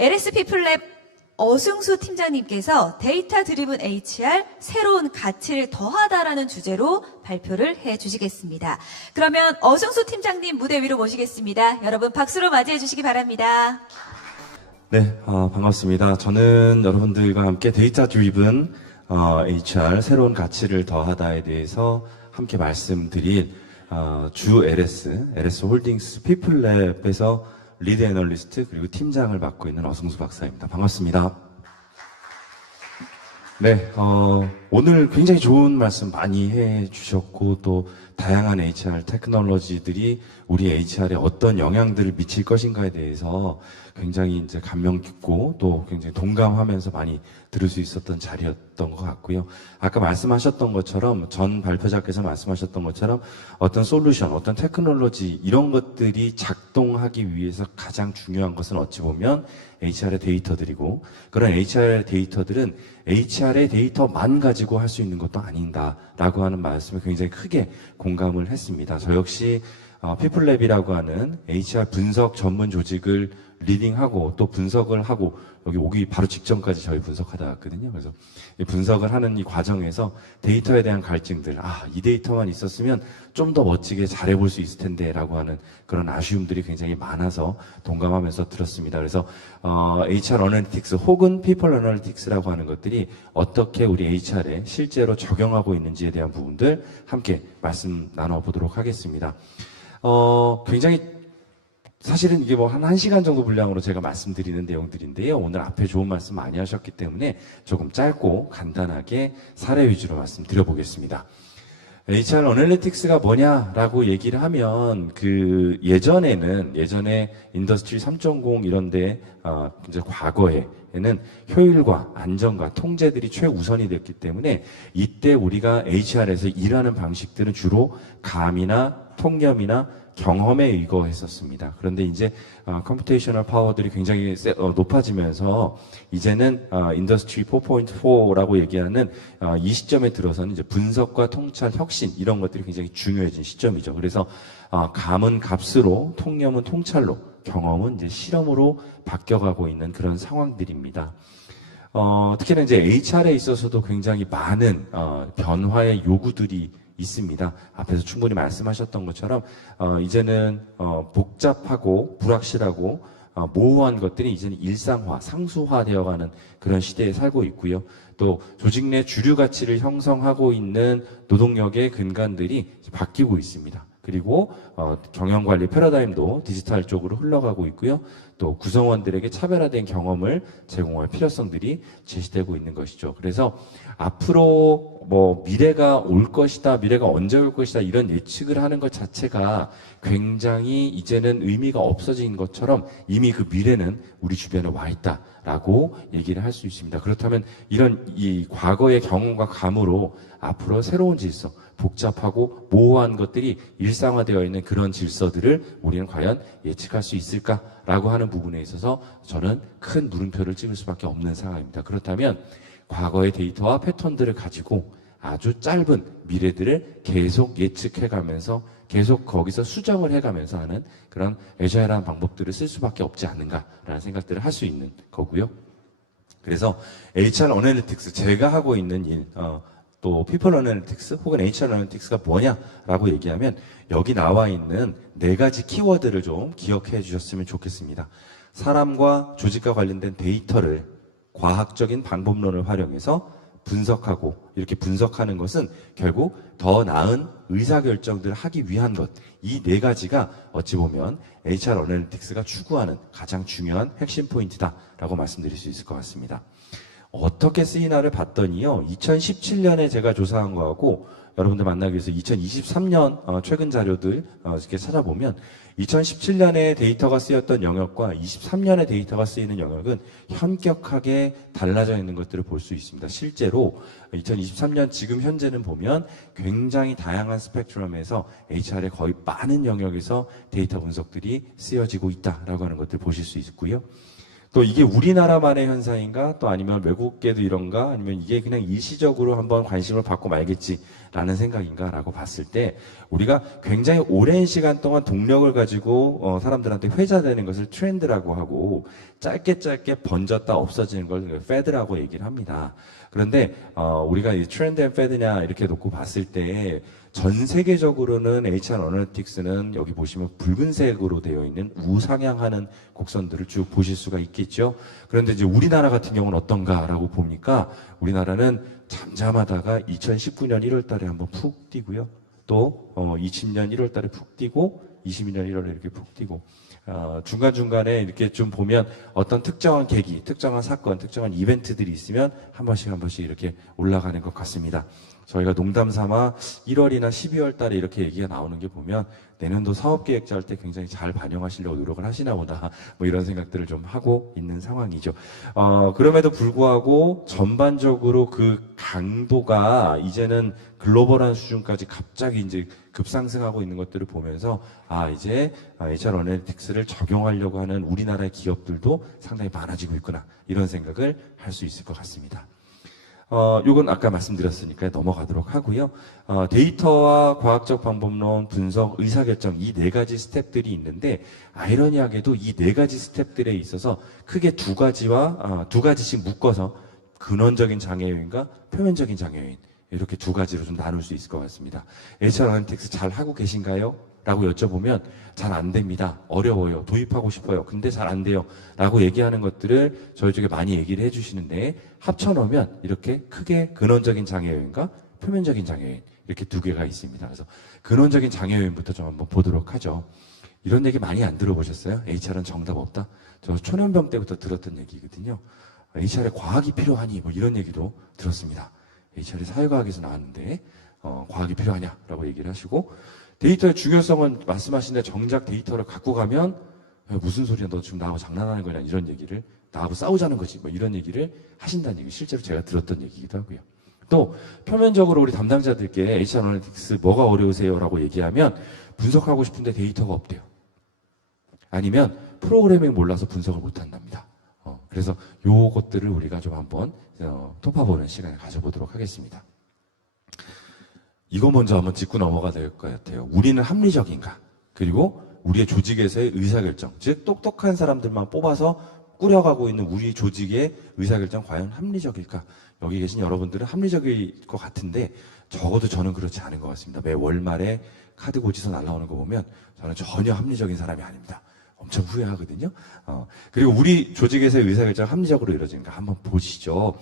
LSP 플랩 어승수 팀장님께서 데이터 드리븐 HR 새로운 가치를 더하다라는 주제로 발표를 해 주시겠습니다. 그러면 어승수 팀장님 무대 위로 모시겠습니다. 여러분 박수로 맞이해 주시기 바랍니다. 네, 어, 반갑습니다. 저는 여러분들과 함께 데이터 드리븐 어, HR 새로운 가치를 더하다에 대해서 함께 말씀드릴 어, 주 LS, LS 홀딩스 피플랩에서 리드 애널리스트 그리고 팀장을 맡고 있는 어승수 박사입니다. 반갑습니다. 네, 어, 오늘 굉장히 좋은 말씀 많이 해 주셨고, 또 다양한 HR 테크놀로지들이 우리 HR에 어떤 영향들을 미칠 것인가에 대해서 굉장히 이제 감명 깊고 또 굉장히 동감하면서 많이 들을 수 있었던 자리였던 것 같고요. 아까 말씀하셨던 것처럼 전 발표자께서 말씀하셨던 것처럼 어떤 솔루션, 어떤 테크놀로지 이런 것들이 작동하기 위해서 가장 중요한 것은 어찌 보면 HR의 데이터들이고 그런 HR의 데이터들은 HR의 데이터만 가지고 할 수 있는 것도 아닌다라고 하는 말씀을 굉장히 크게 공감을 했습니다. 저 역시 어, 피플랩이라고 하는 HR 분석 전문 조직을 리딩하고 또 분석을 하고 여기 오기 바로 직전까지 저희 분석하다 왔거든요. 그래서 이 분석을 하는 이 과정에서 데이터에 대한 갈증들, 아, 이 데이터만 있었으면 좀 더 멋지게 잘해볼 수 있을 텐데 라고 하는 그런 아쉬움들이 굉장히 많아서 동감하면서 들었습니다. 그래서 어, HR 어널리틱스 혹은 피플 어널리틱스라고 하는 것들이 어떻게 우리 HR에 실제로 적용하고 있는지에 대한 부분들 함께 말씀 나눠보도록 하겠습니다. 어, 굉장히 사실은 이게 뭐 한 1시간 정도 분량으로 제가 말씀드리는 내용들인데요. 오늘 앞에 좋은 말씀 많이 하셨기 때문에 조금 짧고 간단하게 사례 위주로 말씀드려보겠습니다. HR 어널리틱스가 뭐냐라고 얘기를 하면 그 예전에는 예전에 인더스트리 3.0 이런데 어 이제 과거에는 효율과 안정과 통제들이 최우선이 됐기 때문에 이때 우리가 HR에서 일하는 방식들은 주로 감이나 통념이나 경험에 의거했었습니다. 그런데 이제 어, 컴퓨테이셔널 파워들이 굉장히 세- 어, 높아지면서 이제는 어, 인더스트리 4.4라고 얘기하는 어, 이 시점에 들어서는 이제 분석과 통찰, 혁신 이런 것들이 굉장히 중요해진 시점이죠. 그래서 어, 감은 값으로, 통념은 통찰로, 경험은 이제 실험으로 바뀌어가고 있는 그런 상황들입니다. 어, 특히나 이제 HR에 있어서도 굉장히 많은 어, 변화의 요구들이 있습니다. 앞에서 충분히 말씀하셨던 것처럼 어, 이제는 어, 복잡하고 불확실하고 어, 모호한 것들이 이제는 일상화, 상수화되어가는 그런 시대에 살고 있고요. 또 조직 내 주류 가치를 형성하고 있는 노동력의 근간들이 바뀌고 있습니다. 그리고 어, 경영 관리 패러다임도 디지털 쪽으로 흘러가고 있고요. 또 구성원들에게 차별화된 경험을 제공할 필요성들이 제시되고 있는 것이죠. 그래서 앞으로 뭐 미래가 올 것이다, 미래가 언제 올 것이다 이런 예측을 하는 것 자체가 굉장히 이제는 의미가 없어진 것처럼 이미 그 미래는 우리 주변에 와 있다 라고 얘기를 할 수 있습니다. 그렇다면 이런 이 과거의 경험과 감으로 앞으로 새로운 질서, 복잡하고 모호한 것들이 일상화되어 있는 그런 질서들을 우리는 과연 예측할 수 있을까라고 하는 부분에 있어서 저는 큰 물음표를 찍을 수밖에 없는 상황입니다. 그렇다면 과거의 데이터와 패턴들을 가지고 아주 짧은 미래들을 계속 예측해 가면서 계속 거기서 수정을 해 가면서 하는 그런 애자일한 방법들을 쓸 수밖에 없지 않는가라는 생각들을 할 수 있는 거고요. 그래서 HR 어널리틱스 제가 하고 있는 일, 어, 또 피플 어널리틱스 혹은 HR 어널리틱스가 뭐냐라고 얘기하면 여기 나와 있는 네 가지 키워드를 좀 기억해 주셨으면 좋겠습니다. 사람과 조직과 관련된 데이터를 과학적인 방법론을 활용해서 분석하고 이렇게 분석하는 것은 결국 더 나은 의사결정들을 하기 위한 것. 이 네 가지가 어찌 보면 HR 어널리틱스가 추구하는 가장 중요한 핵심 포인트다라고 말씀드릴 수 있을 것 같습니다. 어떻게 쓰이나를 봤더니요. 2017년에 제가 조사한 거하고 여러분들 만나기 위해서 2023년 어, 최근 자료들 어, 이렇게 찾아보면 2017년에 데이터가 쓰였던 영역과 23년에 데이터가 쓰이는 영역은 현격하게 달라져 있는 것들을 볼 수 있습니다. 실제로 2023년 지금 현재는 보면 굉장히 다양한 스펙트럼에서 HR의 거의 많은 영역에서 데이터 분석들이 쓰여지고 있다라고 하는 것들 보실 수 있고요. 또 이게 우리나라만의 현상인가 또 아니면 외국계도 이런가 아니면 이게 그냥 일시적으로 한번 관심을 받고 말겠지라는 생각인가라고 봤을 때 우리가 굉장히 오랜 시간 동안 동력을 가지고 어, 사람들한테 회자되는 것을 트렌드라고 하고 짧게 짧게 번졌다 없어지는 걸 패드라고 얘기를 합니다. 그런데 어, 우리가 이 트렌드 앤 패드냐 이렇게 놓고 봤을 때 전 세계적으로는 HR 어널틱스는 여기 보시면 붉은색으로 되어 있는 우상향하는 곡선들을 쭉 보실 수가 있겠죠. 그런데 이제 우리나라 같은 경우는 어떤가라고 보니까 우리나라는 잠잠하다가 2019년 1월 달에 한번 푹 뛰고요. 또 어, 20년 1월 달에 푹 뛰고 22년 1월에 이렇게 푹 뛰고 어, 중간중간에 이렇게 좀 보면 어떤 특정한 계기, 특정한 사건, 특정한 이벤트들이 있으면 한 번씩 한 번씩 이렇게 올라가는 것 같습니다. 저희가 농담 삼아 1월이나 12월 달에 이렇게 얘기가 나오는 게 보면 내년도 사업 계획 짤 때 굉장히 잘 반영하시려고 노력을 하시나 보다. 뭐 이런 생각들을 좀 하고 있는 상황이죠. 어, 그럼에도 불구하고 전반적으로 그 강도가 이제는 글로벌한 수준까지 갑자기 이제 급상승하고 있는 것들을 보면서 아, 이제 HR 어널리틱스를 적용하려고 하는 우리나라의 기업들도 상당히 많아지고 있구나. 이런 생각을 할 수 있을 것 같습니다. 어, 요건 아까 말씀드렸으니까 넘어가도록 하고요. 어, 데이터와 과학적 방법론, 분석, 의사결정 이 네 가지 스텝들이 있는데 아이러니하게도 이 네 가지 스텝들에 있어서 크게 두 가지와 아, 두 가지씩 묶어서 근원적인 장애 요인과 표면적인 장애 요인 이렇게 두 가지로 좀 나눌 수 있을 것 같습니다. HR 아나틱스 잘 하고 계신가요? 라고 여쭤보면 잘 안 됩니다. 어려워요. 도입하고 싶어요. 근데 잘 안 돼요. 라고 얘기하는 것들을 저희 쪽에 많이 얘기를 해주시는데 합쳐놓으면 이렇게 크게 근원적인 장애 요인과 표면적인 장애 요인 이렇게 두 개가 있습니다. 그래서 근원적인 장애 요인부터 좀 한번 보도록 하죠. 이런 얘기 많이 안 들어보셨어요? HR은 정답 없다? 저 초년병 때부터 들었던 얘기거든요. HR에 과학이 필요하니 뭐 이런 얘기도 들었습니다. HR이 사회과학에서 나왔는데 어, 과학이 필요하냐라고 얘기를 하시고 데이터의 중요성은 말씀하신 데 정작 데이터를 갖고 가면 야, 무슨 소리야 너 지금 나하고 장난하는 거냐 이런 얘기를 나하고 싸우자는 거지 뭐 이런 얘기를 하신다는 얘기 실제로 제가 들었던 얘기기도 하고요. 또 표면적으로 우리 담당자들께 HR 어널리틱스 뭐가 어려우세요라고 얘기하면 분석하고 싶은데 데이터가 없대요. 아니면 프로그래밍 몰라서 분석을 못 한답니다. 어, 그래서 요것들을 우리가 좀 한번 어, 토파보는 시간을 가져보도록 하겠습니다. 이거 먼저 한번 짚고 넘어가야 될 것 같아요. 우리는 합리적인가? 그리고 우리의 조직에서의 의사결정, 즉 똑똑한 사람들만 뽑아서 꾸려가고 있는 우리 조직의 의사결정 과연 합리적일까? 여기 계신 여러분들은 합리적일 것 같은데 적어도 저는 그렇지 않은 것 같습니다. 매 월말에 카드 고지서 날라오는 거 보면 저는 전혀 합리적인 사람이 아닙니다. 엄청 후회하거든요. 어, 그리고 우리 조직에서의 의사결정 합리적으로 이루어지는가 한번 보시죠.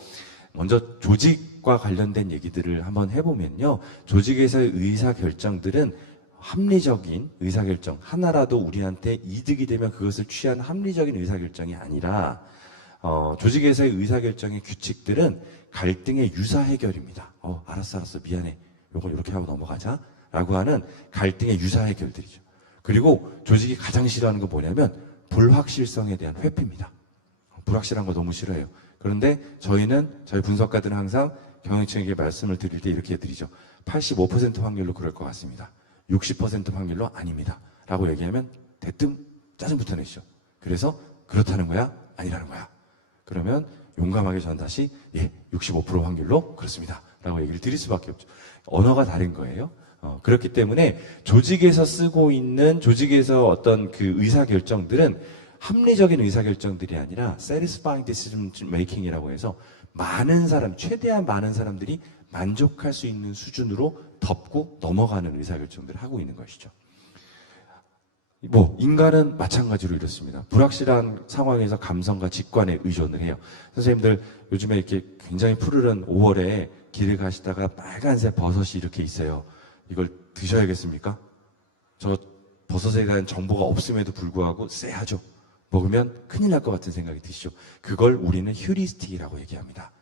먼저 조직과 관련된 얘기들을 한번 해보면요. 조직에서의 의사결정들은 합리적인 의사결정, 하나라도 우리한테 이득이 되면 그것을 취한 합리적인 의사결정이 아니라, 어, 조직에서의 의사결정의 규칙들은 갈등의 유사 해결입니다. 어, 알았어, 알았어, 미안해. 요거 이렇게 하고 넘어가자. 라고 하는 갈등의 유사 해결들이죠. 그리고 조직이 가장 싫어하는 거 뭐냐면, 불확실성에 대한 회피입니다. 불확실한 거 너무 싫어해요. 그런데 저희는 저희 분석가들은 항상 경영층에게 말씀을 드릴 때 이렇게 드리죠. 85% 확률로 그럴 것 같습니다. 60% 확률로 아닙니다. 라고 얘기하면 대뜸 짜증부터 내시죠. 그래서 그렇다는 거야? 아니라는 거야. 그러면 용감하게 저는 다시 예, 65% 확률로 그렇습니다. 라고 얘기를 드릴 수밖에 없죠. 언어가 다른 거예요. 어, 그렇기 때문에 조직에서 쓰고 있는 조직에서 어떤 그 의사 결정들은 합리적인 의사 결정들이 아니라 satisfying decision making이라고 해서 많은 사람, 최대한 많은 사람들이 만족할 수 있는 수준으로 덮고 넘어가는 의사 결정들을 하고 있는 것이죠. 뭐 인간은 마찬가지로 이렇습니다. 불확실한 상황에서 감성과 직관에 의존을 해요. 선생님들 요즘에 이렇게 굉장히 푸르른 5월에 길을 가시다가 빨간색 버섯이 이렇게 있어요. 이걸 드셔야겠습니까? 저 버섯에 대한 정보가 없음에도 불구하고 쎄하죠. 먹으면 큰일 날 것 같은 생각이 드시죠. 그걸 우리는 휴리스틱이라고 얘기합니다.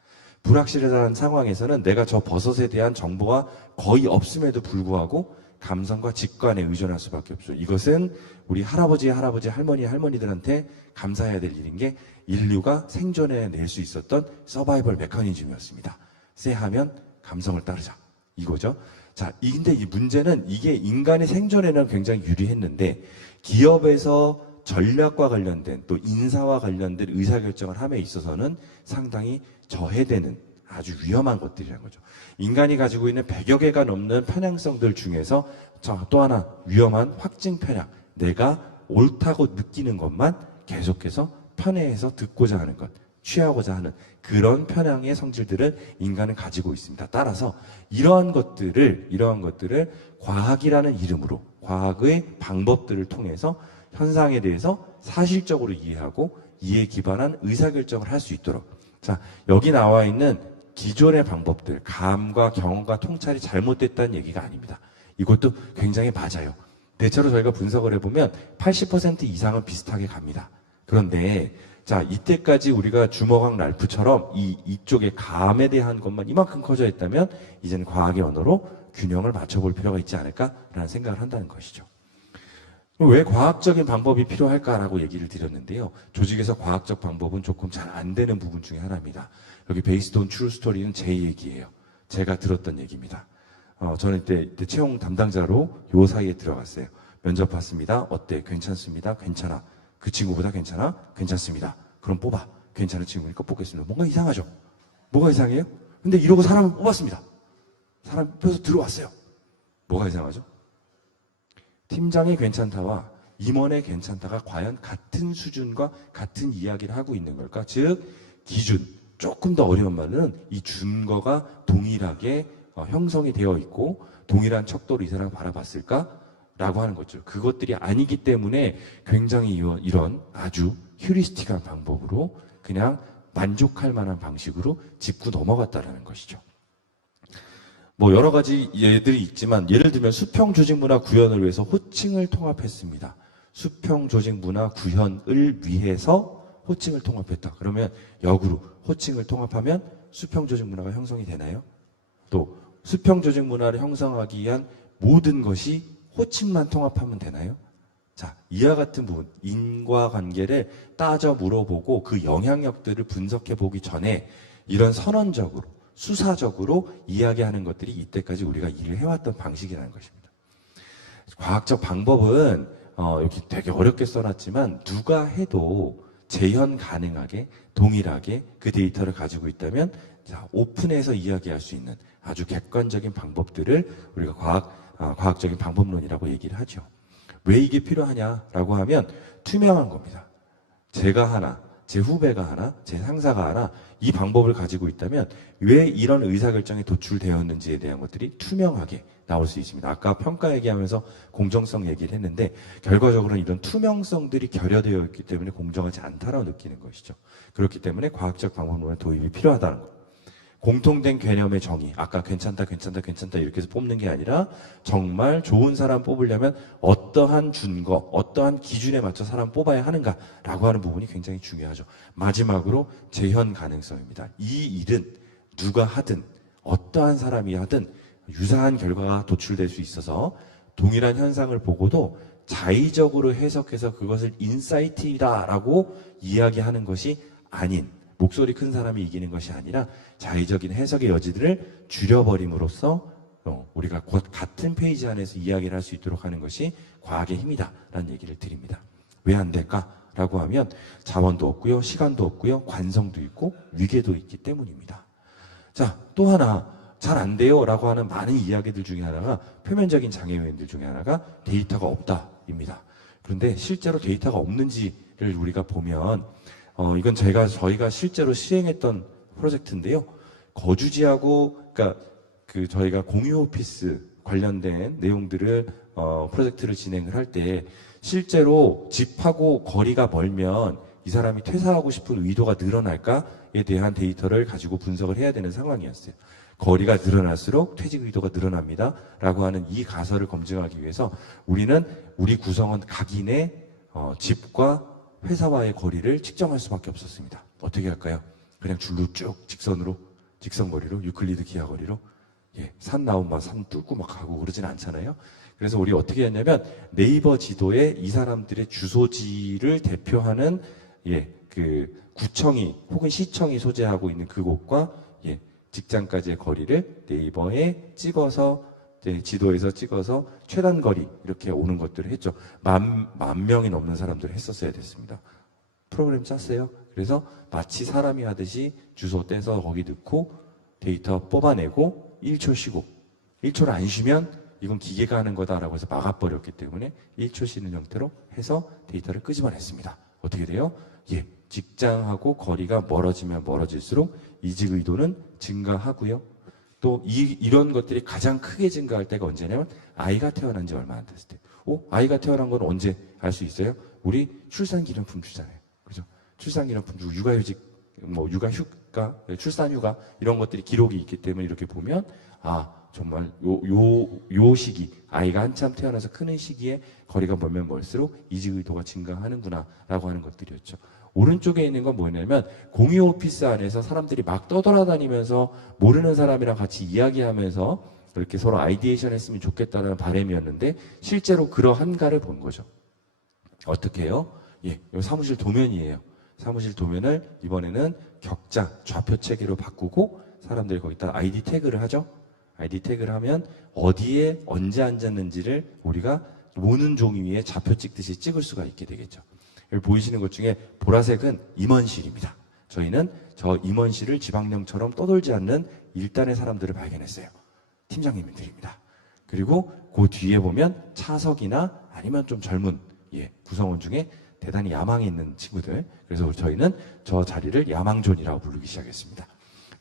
불확실한 상황에서는 내가 저 버섯에 대한 정보가 거의 없음에도 불구하고 감성과 직관에 의존할 수밖에 없죠. 이것은 우리 할아버지, 할아버지, 할머니, 할머니들한테 감사해야 될 일인 게 인류가 생존해 낼 수 있었던 서바이벌 메커니즘이었습니다. 쎄하면 감성을 따르자. 이거죠. 자, 이- 근데 이 문제는 이게 인간의 생존에는 굉장히 유리했는데 기업에서 전략과 관련된 또 인사와 관련된 의사결정을 함에 있어서는 상당히 저해되는 아주 위험한 것들이라는 거죠. 인간이 가지고 있는 100여 개가 넘는 편향성들 중에서 자, 또 하나 위험한 확증 편향. 내가 옳다고 느끼는 것만 계속해서 편애해서 듣고자 하는 것, 취하고자 하는 그런 편향의 성질들을 인간은 가지고 있습니다. 따라서 이러한 것들을 이러한 것들을 과학이라는 이름으로 과학의 방법들을 통해서 현상에 대해서 사실적으로 이해하고 이에 기반한 의사결정을 할 수 있도록 자 여기 나와 있는 기존의 방법들 감과 경험과 통찰이 잘못됐다는 얘기가 아닙니다. 이것도 굉장히 맞아요. 대체로 저희가 분석을 해보면 80% 이상은 비슷하게 갑니다. 그런데 자 이때까지 우리가 주먹왕 랄프처럼 이 이쪽의 감에 대한 것만 이만큼 커져 있다면 이제는 과학의 언어로 균형을 맞춰볼 필요가 있지 않을까라는 생각을 한다는 것이죠. 왜 과학적인 방법이 필요할까라고 얘기를 드렸는데요. 조직에서 과학적 방법은 조금 잘 안 되는 부분 중에 하나입니다. 여기 베이스드 온 트루 스토리는 제 얘기예요. 제가 들었던 얘기입니다. 어, 저는 이때, 이때 채용 담당자로 요 사이에 들어갔어요. 면접 봤습니다. 어때? 괜찮습니다. 괜찮아. 그 친구보다 괜찮아? 괜찮습니다. 그럼 뽑아. 괜찮은 친구니까 뽑겠습니다. 뭔가 이상하죠? 뭐가 이상해요? 근데 이러고 사람을 뽑았습니다. 사람 뽑혀서 들어왔어요. 뭐가 이상하죠? 팀장이 괜찮다와 임원의 괜찮다가 과연 같은 수준과 같은 이야기를 하고 있는 걸까? 즉, 기준. 조금 더 어려운 말은 이 준거가 동일하게 어, 형성이 되어 있고 동일한 척도로 이 사람을 바라봤을까? 라고 하는 거죠. 그것들이 아니기 때문에 굉장히 이런, 아주 휴리스틱한 방법으로 그냥 만족할 만한 방식으로 짚고 넘어갔다라는 것이죠. 뭐 여러 가지 예들이 있지만 예를 들면 수평 조직 문화 구현을 위해서 호칭을 통합했습니다. 수평 조직 문화 구현을 위해서 호칭을 통합했다. 그러면 역으로 호칭을 통합하면 수평 조직 문화가 형성이 되나요? 또 수평 조직 문화를 형성하기 위한 모든 것이 호칭만 통합하면 되나요? 자, 이와 같은 부분, 인과관계를 따져 물어보고 그 영향력들을 분석해 보기 전에 이런 선언적으로, 수사적으로 이야기하는 것들이 이때까지 우리가 일을 해왔던 방식이라는 것입니다. 과학적 방법은 어, 여기 되게 어렵게 써놨지만 누가 해도 재현 가능하게 동일하게 그 데이터를 가지고 있다면 자, 오픈해서 이야기할 수 있는 아주 객관적인 방법들을 우리가 과학 아, 과학적인 방법론이라고 얘기를 하죠. 왜 이게 필요하냐라고 하면 투명한 겁니다. 제가 하나, 제 후배가 하나, 제 상사가 하나 이 방법을 가지고 있다면 왜 이런 의사결정이 도출되었는지에 대한 것들이 투명하게 나올 수 있습니다. 아까 평가 얘기하면서 공정성 얘기를 했는데 결과적으로는 이런 투명성들이 결여되어 있기 때문에 공정하지 않다라고 느끼는 것이죠. 그렇기 때문에 과학적 방법론의 도입이 필요하다는 것. 공통된 개념의 정의. 아까 괜찮다, 괜찮다, 괜찮다 이렇게 해서 뽑는 게 아니라 정말 좋은 사람 뽑으려면 어떠한 준거, 어떠한 기준에 맞춰 사람 뽑아야 하는가라고 하는 부분이 굉장히 중요하죠. 마지막으로 재현 가능성입니다. 이 일은 누가 하든 어떠한 사람이 하든 유사한 결과가 도출될 수 있어서 동일한 현상을 보고도 자의적으로 해석해서 그것을 인사이트이다라고 이야기하는 것이 아닌 목소리 큰 사람이 이기는 것이 아니라 자의적인 해석의 여지들을 줄여버림으로써 어, 우리가 곧 같은 페이지 안에서 이야기를 할 수 있도록 하는 것이 과학의 힘이다라는 얘기를 드립니다. 왜 안 될까라고 하면 자원도 없고요, 시간도 없고요, 관성도 있고 위계도 있기 때문입니다. 자, 또 하나 잘 안 돼요라고 하는 많은 이야기들 중에 하나가 표면적인 장애 요인들 중에 하나가 데이터가 없다입니다. 그런데 실제로 데이터가 없는지를 우리가 보면 어, 이건 제가 저희가 실제로 시행했던 프로젝트인데요. 거주지하고 그러니까 그 저희가 공유 오피스 관련된 내용들을 어, 프로젝트를 진행을 할 때 실제로 집하고 거리가 멀면 이 사람이 퇴사하고 싶은 의도가 늘어날까에 대한 데이터를 가지고 분석을 해야 되는 상황이었어요. 거리가 늘어날수록 퇴직 의도가 늘어납니다. 라고 하는 이 가설을 검증하기 위해서 우리는 우리 구성원 각인의 어, 집과 회사와의 거리를 측정할 수밖에 없었습니다. 어떻게 할까요? 그냥 줄로 쭉 직선으로 직선 거리로 유클리드 기하 거리로 예, 산 나오면 산 뚫고 막 가고 그러진 않잖아요. 그래서 우리 어떻게 했냐면 네이버 지도에 이 사람들의 주소지를 대표하는 예, 그 구청이 혹은 시청이 소재하고 있는 그곳과 예, 직장까지의 거리를 네이버에 찍어서 지도에서 찍어서 최단 거리 이렇게 오는 것들을 했죠. 만, 만 명이 넘는 사람들을 했었어야 됐습니다. 프로그램 짰어요. 그래서 마치 사람이 하듯이 주소 떼서 거기 넣고 데이터 뽑아내고 1초 쉬고 1초를 안 쉬면 이건 기계가 하는 거다라고 해서 막아버렸기 때문에 1초 쉬는 형태로 해서 데이터를 끄집어냈습니다. 어떻게 돼요? 예, 직장하고 거리가 멀어지면 멀어질수록 이직 의도는 증가하고요. 또 이, 이런 것들이 가장 크게 증가할 때가 언제냐면 아이가 태어난 지 얼마 안 됐을 때. 오, 아이가 태어난 건 언제 알 수 있어요? 우리 출산기념품 주잖아요. 그죠? 출산기념품 주고 육아휴직, 뭐 육아휴가, 출산휴가 이런 것들이 기록이 있기 때문에 이렇게 보면 아 정말 요, 요, 요 시기 아이가 한참 태어나서 크는 시기에 거리가 멀면 멀수록 이직 의도가 증가하는구나라고 하는 것들이었죠. 오른쪽에 있는 건 뭐냐면 공유 오피스 안에서 사람들이 막 떠돌아다니면서 모르는 사람이랑 같이 이야기하면서 이렇게 서로 아이디에이션 했으면 좋겠다는 바람이었는데 실제로 그러한 가를 본 거죠. 어떻게 해요? 예, 요 사무실 도면이에요. 사무실 도면을 이번에는 격자 좌표 체계로 바꾸고 사람들이 거기다 아이디 태그를 하죠. 아이디 태그를 하면 어디에 언제 앉았는지를 우리가 모는 종이 위에 좌표 찍듯이 찍을 수가 있게 되겠죠. 여기 보이시는 것 중에 보라색은 임원실입니다. 저희는 저 임원실을 지방령처럼 떠돌지 않는 일단의 사람들을 발견했어요. 팀장님들입니다. 그리고 그 뒤에 보면 차석이나 아니면 좀 젊은 예, 구성원 중에 대단히 야망이 있는 친구들. 그래서 저희는 저 자리를 야망존이라고 부르기 시작했습니다.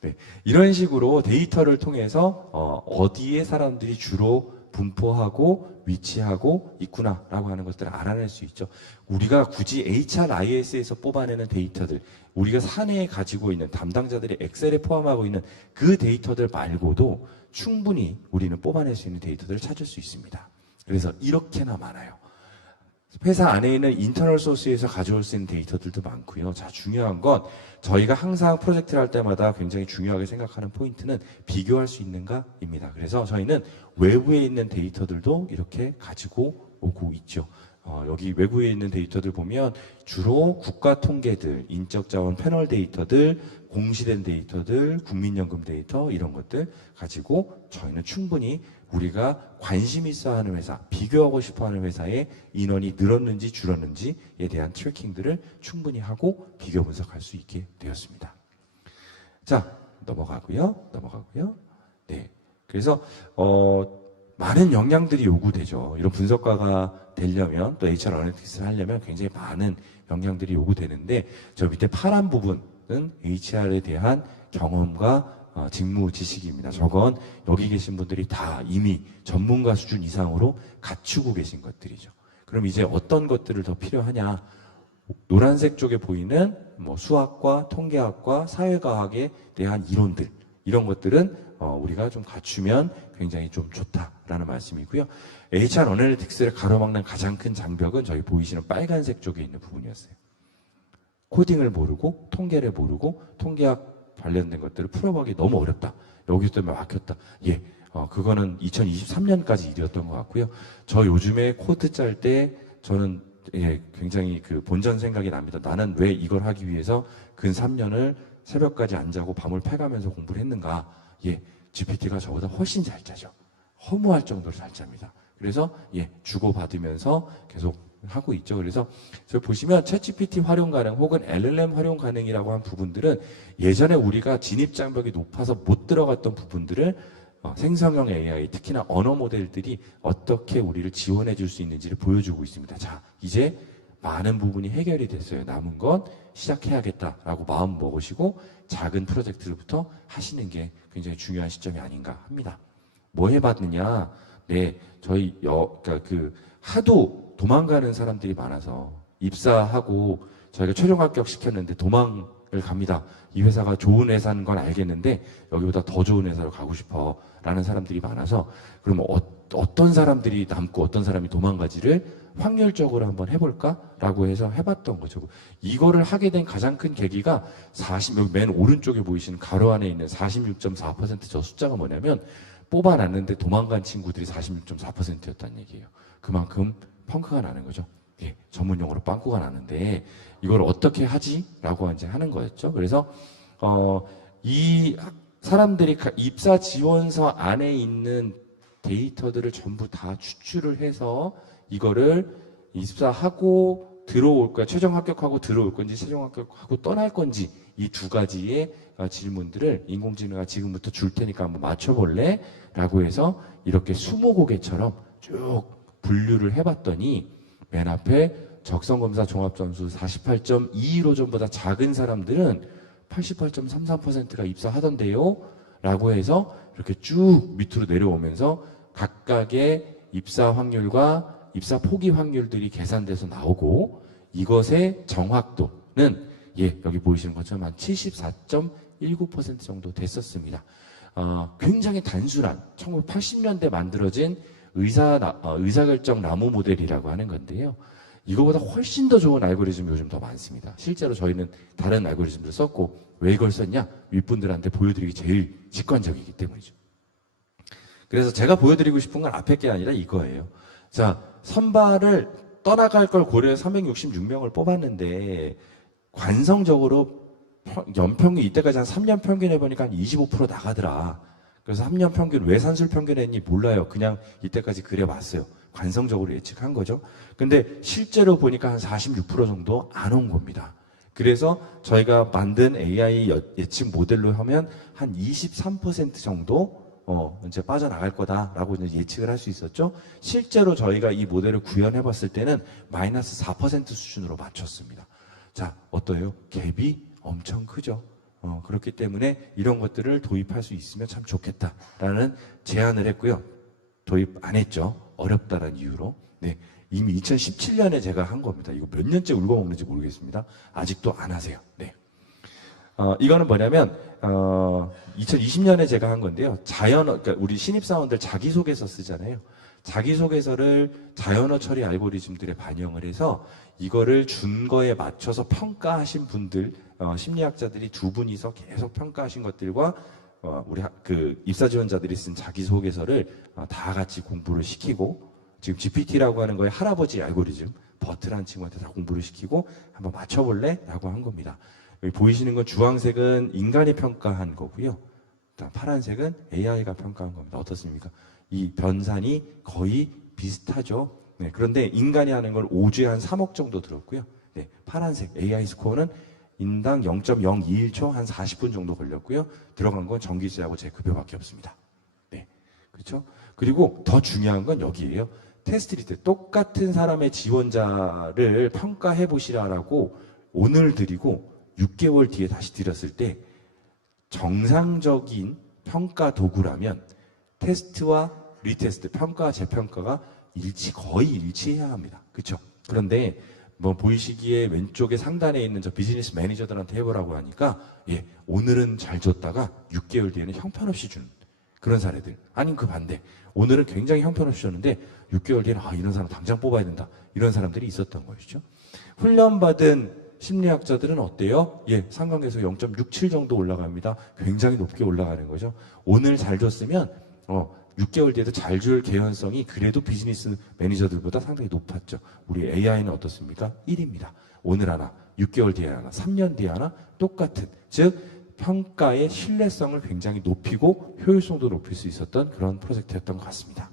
네, 이런 식으로 데이터를 통해서 어, 디에 사람들이 주로 분포하고 위치하고 있구나라고 하는 것들을 알아낼 수 있죠. 우리가 굳이 HRIS에서 뽑아내는 데이터들, 우리가 사내에 가지고 있는 담당자들이 엑셀에 포함하고 있는 그 데이터들 말고도 충분히 우리는 뽑아낼 수 있는 데이터들을 찾을 수 있습니다. 그래서 이렇게나 많아요. 회사 안에 있는 인터널 소스에서 가져올 수 있는 데이터들도 많고요. 자, 중요한 건 저희가 항상 프로젝트를 할 때마다 굉장히 중요하게 생각하는 포인트는 비교할 수 있는가입니다. 그래서 저희는 외부에 있는 데이터들도 이렇게 가지고 오고 있죠. 어, 여기 외부에 있는 데이터들 보면 주로 국가 통계들, 인적 자원 패널 데이터들, 공시된 데이터들, 국민연금 데이터 이런 것들 가지고 저희는 충분히 우리가 관심 있어 하는 회사, 비교하고 싶어 하는 회사의 인원이 늘었는지 줄었는지에 대한 트래킹들을 충분히 하고 비교 분석할 수 있게 되었습니다. 자, 넘어가고요. 넘어가고요. 네. 그래서 어 많은 역량들이 요구되죠. 이런 분석가가 되려면 또 HR 어널리틱스를 하려면 굉장히 많은 역량들이 요구되는데 저 밑에 파란 부분은 HR에 대한 경험과 어, 직무 지식입니다. 저건 여기 계신 분들이 다 이미 전문가 수준 이상으로 갖추고 계신 것들이죠. 그럼 이제 어떤 것들을 더 필요하냐? 노란색 쪽에 보이는 뭐 수학과 통계학과 사회과학에 대한 이론들 이런 것들은 어, 우리가 좀 갖추면 굉장히 좀 좋다라는 말씀이고요. HR 어널리틱스를 가로막는 가장 큰 장벽은 저희 보이시는 빨간색 쪽에 있는 부분이었어요. 코딩을 모르고 통계를 모르고 통계학 관련된 것들을 풀어보기 너무 어렵다. 여기 때문에 막혔다. 예, 어, 그거는 2023년까지 일이었던 것 같고요. 저 요즘에 코드 짤때 저는 예, 굉장히 그 본전 생각이 납니다. 나는 왜 이걸 하기 위해서 근 3년을 새벽까지 안 자고 밤을 패가면서 공부를 했는가? 예, GPT가 저보다 훨씬 잘 짜죠. 허무할 정도로 잘 짭니다. 그래서 예, 주고 받으면서 계속 하고 있죠. 그래서 저 보시면 챗GPT 활용 가능 혹은 LLM 활용 가능이라고 한 부분들은 예전에 우리가 진입 장벽이 높아서 못 들어갔던 부분들을 어, 생성형 AI, 특히나 언어 모델들이 어떻게 우리를 지원해 줄 수 있는지를 보여주고 있습니다. 자, 이제 많은 부분이 해결이 됐어요. 남은 건 시작해야겠다라고 마음 먹으시고 작은 프로젝트부터 하시는 게 굉장히 중요한 시점이 아닌가 합니다. 뭐 해봤느냐? 네, 저희 여, 그러니까 그 하도 도망가는 사람들이 많아서 입사하고 저희가 최종 합격 시켰는데 도망을 갑니다. 이 회사가 좋은 회사인 건 알겠는데 여기보다 더 좋은 회사로 가고 싶어라는 사람들이 많아서 그럼 어, 어떤 사람들이 남고 어떤 사람이 도망가지를 확률적으로 한번 해볼까라고 해서 해봤던 거죠. 이거를 하게 된 가장 큰 계기가 40, 여기 맨 오른쪽에 보이시는 가로 안에 있는 46.4%저 숫자가 뭐냐면 뽑아놨는데 도망간 친구들이 46.4%였다는 얘기예요. 그만큼 펑크가 나는 거죠. 예, 전문 용어로 빵꾸가 나는데 이걸 어떻게 하지라고 이제 하는 거였죠. 그래서 어, 이 사람들이 가- 입사 지원서 안에 있는 데이터들을 전부 다 추출을 해서 이거를 입사하고 들어올 거야. 최종 합격하고 들어올 건지 최종 합격하고 떠날 건지 이 두 가지의 어, 질문들을 인공지능가 지금부터 줄 테니까 한번 맞춰볼래? 라고 해서 이렇게 20곡에처럼 쭉 분류를 해봤더니 맨 앞에 적성검사 종합점수 48.21호점보다 작은 사람들은 88.33%가 입사하던데요? 라고 해서 이렇게 쭉 밑으로 내려오면서 각각의 입사 확률과 입사 포기 확률들이 계산돼서 나오고 이것의 정확도는 예, 여기 보이시는 것처럼 한 74.19% 정도 됐었습니다. 어, 굉장히 단순한 1980년대 만들어진 의사, 나- 어, 의사결정 나무 모델이라고 하는 건데요. 이거보다 훨씬 더 좋은 알고리즘이 요즘 더 많습니다. 실제로 저희는 다른 알고리즘을 썼고 왜 이걸 썼냐? 윗분들한테 보여드리기 제일 직관적이기 때문이죠. 그래서 제가 보여드리고 싶은 건 앞에 게 아니라 이거예요. 자, 선발을 떠나갈 걸 고려해서 366명을 뽑았는데 관성적으로 평- 연평균 이때까지 한 3년 평균 해보니까 한 25% 나가더라. 그래서 3년 평균 왜 산술 평균 했니 몰라요. 그냥 이때까지 그래 왔어요. 관성적으로 예측한 거죠. 근데 실제로 보니까 한 46% 정도 안 온 겁니다. 그래서 저희가 만든 AI 여- 예측 모델로 하면 한 23% 정도 어, 이제 빠져나갈 거다라고 이제 예측을 할 수 있었죠. 실제로 저희가 이 모델을 구현해 봤을 때는 마이너스 4% 수준으로 맞췄습니다. 자, 어떠해요? 갭이 엄청 크죠. 어, 그렇기 때문에 이런 것들을 도입할 수 있으면 참 좋겠다라는 제안을 했고요. 도입 안 했죠. 어렵다는 이유로. 네. 이미 2017년에 제가 한 겁니다. 이거 몇 년째 울고 먹는지 모르겠습니다. 아직도 안 하세요. 네. 어, 이거는 뭐냐면, 어, 2020년에 제가 한 건데요. 자연어, 그러니까 우리 신입 사원들 자기 소개서 쓰잖아요. 자기 소개서를 자연어 처리 알고리즘들에 반영을 해서 이거를 준 거에 맞춰서 평가하신 분들, 어, 심리학자들이 두 분이서 계속 평가하신 것들과 어, 우리 하- 그 입사 지원자들이 쓴 자기 소개서를 어, 다 같이 공부를 시키고 지금 GPT라고 하는 거에 할아버지 알고리즘 버트라는 친구한테 다 공부를 시키고 한번 맞춰볼래? 라고 한 겁니다. 여기 보이시는 건 주황색은 인간이 평가한 거고요. 파란색은 AI가 평가한 겁니다. 어떻습니까? 이 변산이 거의 비슷하죠. 네, 그런데 인간이 하는 걸 5주에 한 3억 정도 들었고요. 네, 파란색 AI 스코어는 인당 0.021초 한 40분 정도 걸렸고요. 들어간 건 전기세하고 제 급여밖에 없습니다. 네, 그렇죠? 그리고 더 중요한 건 여기에요. 테스트리 때 똑같은 사람의 지원자를 평가해 보시라라고 오늘 드리고 6개월 뒤에 다시 드렸을 때 정상적인 평가 도구라면 테스트와 리테스트, 평가와 재평가가 일치, 거의 일치해야 합니다. 그렇죠? 그런데 뭐 보이시기에 왼쪽에 상단에 있는 저 비즈니스 매니저들한테 해보라고 하니까 예, 오늘은 잘 줬다가 6개월 뒤에는 형편없이 준 그런 사례들. 아닌 그 반대. 오늘은 굉장히 형편없이 줬는데 6개월 뒤에는 아, 이런 사람 당장 뽑아야 된다. 이런 사람들이 있었던 것이죠. 훈련받은 심리학자들은 어때요? 예, 상관계수 0.67 정도 올라갑니다. 굉장히 높게 올라가는 거죠. 오늘 잘 줬으면 어, 6개월 뒤에도 잘 줄 개연성이 그래도 비즈니스 매니저들보다 상당히 높았죠. 우리 AI는 어떻습니까? 1입니다. 오늘 하나, 6개월 뒤에 하나, 3년 뒤에 하나 똑같은 즉 평가의 신뢰성을 굉장히 높이고 효율성도 높일 수 있었던 그런 프로젝트였던 것 같습니다.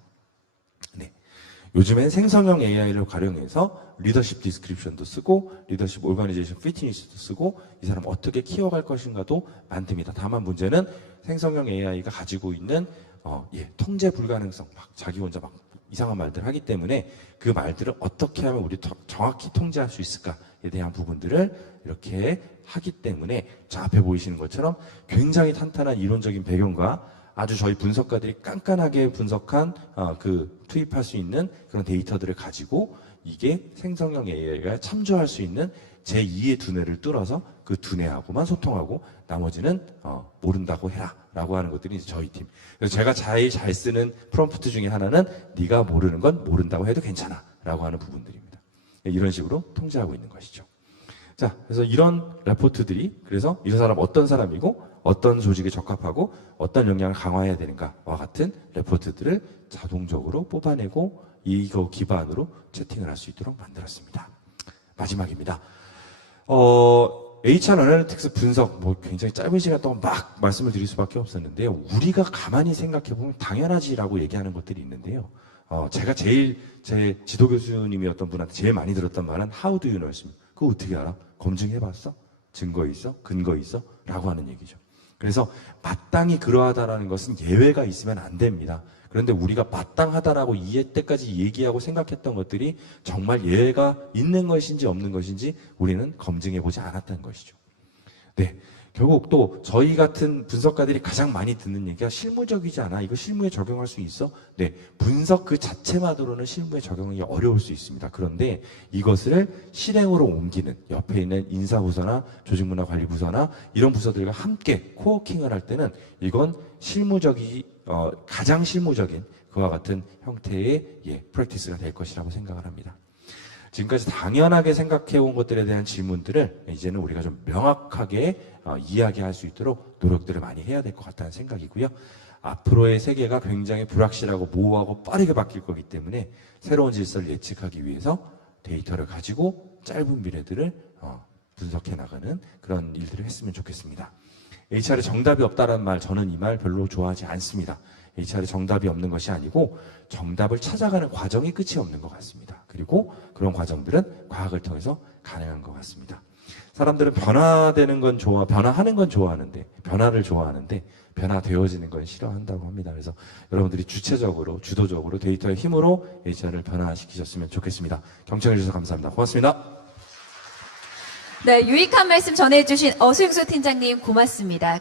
네. 요즘엔 생성형 AI를 활용해서 리더십 디스크립션도 쓰고 리더십 오르가니제이션 피트니스도 쓰고 이 사람 어떻게 키워갈 것인가도 만듭니다. 다만 문제는 생성형 AI가 가지고 있는 어, 예, 통제 불가능성, 막 자기 혼자 막 이상한 말들 하기 때문에 그 말들을 어떻게 하면 우리 더 정확히 통제할 수 있을까에 대한 부분들을 이렇게 하기 때문에 저 앞에 보이시는 것처럼 굉장히 탄탄한 이론적인 배경과 아주 저희 분석가들이 깐깐하게 분석한 어, 그 투입할 수 있는 그런 데이터들을 가지고 이게 생성형 AI가 참조할 수 있는 제2의 두뇌를 뚫어서 그 두뇌하고만 소통하고 나머지는 어, 모른다고 해라 라고 하는 것들이 이제 저희 팀. 그래서 제가 제일 잘 쓰는 프롬프트 중에 하나는 네가 모르는 건 모른다고 해도 괜찮아 라고 하는 부분들입니다. 이런 식으로 통제하고 있는 것이죠. 자, 그래서 이런 레포트들이 그래서 이 사람 어떤 사람이고 어떤 조직에 적합하고 어떤 역량을 강화해야 되는가와 같은 레포트들을 자동적으로 뽑아내고 이거 기반으로 채팅을 할 수 있도록 만들었습니다. 마지막입니다. 어, HR 어널리틱스 분석 뭐 굉장히 짧은 시간 동안 막 말씀을 드릴 수밖에 없었는데요. 우리가 가만히 생각해 보면 당연하지라고 얘기하는 것들이 있는데요. 어, 제가 제일 제 지도 교수님이었던 분한테 제일 많이 들었던 말은 How do you know? 그거 어떻게 알아? 검증해 봤어? 증거 있어? 근거 있어? 라고 하는 얘기죠. 그래서 마땅히 그러하다라는 것은 예외가 있으면 안 됩니다. 그런데 우리가 마땅하다라고 이해 때까지 얘기하고 생각했던 것들이 정말 예외가 있는 것인지 없는 것인지 우리는 검증해 보지 않았다는 것이죠. 네. 결국 또 저희 같은 분석가들이 가장 많이 듣는 얘기가 실무적이지 않아. 이거 실무에 적용할 수 있어? 네. 분석 그 자체만으로는 실무에 적용하기 어려울 수 있습니다. 그런데 이것을 실행으로 옮기는 옆에 있는 인사부서나 조직문화관리부서나 이런 부서들과 함께 코워킹을 할 때는 이건 실무적이, 어, 가장 실무적인 그와 같은 형태의 예, 프랙티스가 될 것이라고 생각을 합니다. 지금까지 당연하게 생각해 온 것들에 대한 질문들을 이제는 우리가 좀 명확하게 어, 이야기할 수 있도록 노력들을 많이 해야 될 것 같다는 생각이고요. 앞으로의 세계가 굉장히 불확실하고 모호하고 빠르게 바뀔 거기 때문에 새로운 질서를 예측하기 위해서 데이터를 가지고 짧은 미래들을 어, 분석해 나가는 그런 일들을 했으면 좋겠습니다. HR에 정답이 없다라는 말 저는 이 말 별로 좋아하지 않습니다. HR에 정답이 없는 것이 아니고 정답을 찾아가는 과정이 끝이 없는 것 같습니다. 그리고 그런 과정들은 과학을 통해서 가능한 것 같습니다. 사람들은 변화되는 건 좋아, 변화하는 건 좋아하는데, 변화를 좋아하는데, 변화되어지는 건 싫어한다고 합니다. 그래서 여러분들이 주체적으로, 주도적으로 데이터의 힘으로 HR을 변화시키셨으면 좋겠습니다. 경청해주셔서 감사합니다. 고맙습니다. 네, 유익한 말씀 전해주신 어수영수 팀장님 고맙습니다.